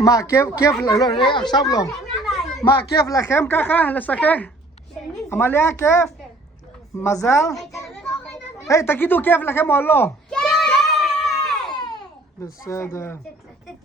מה, כיף, לא, עכשיו לא. מה, כיף לכם ככה לשחק? עמליה, כיף? מזל? היי, תגידו כיף לכם או לא? כן! בסדר.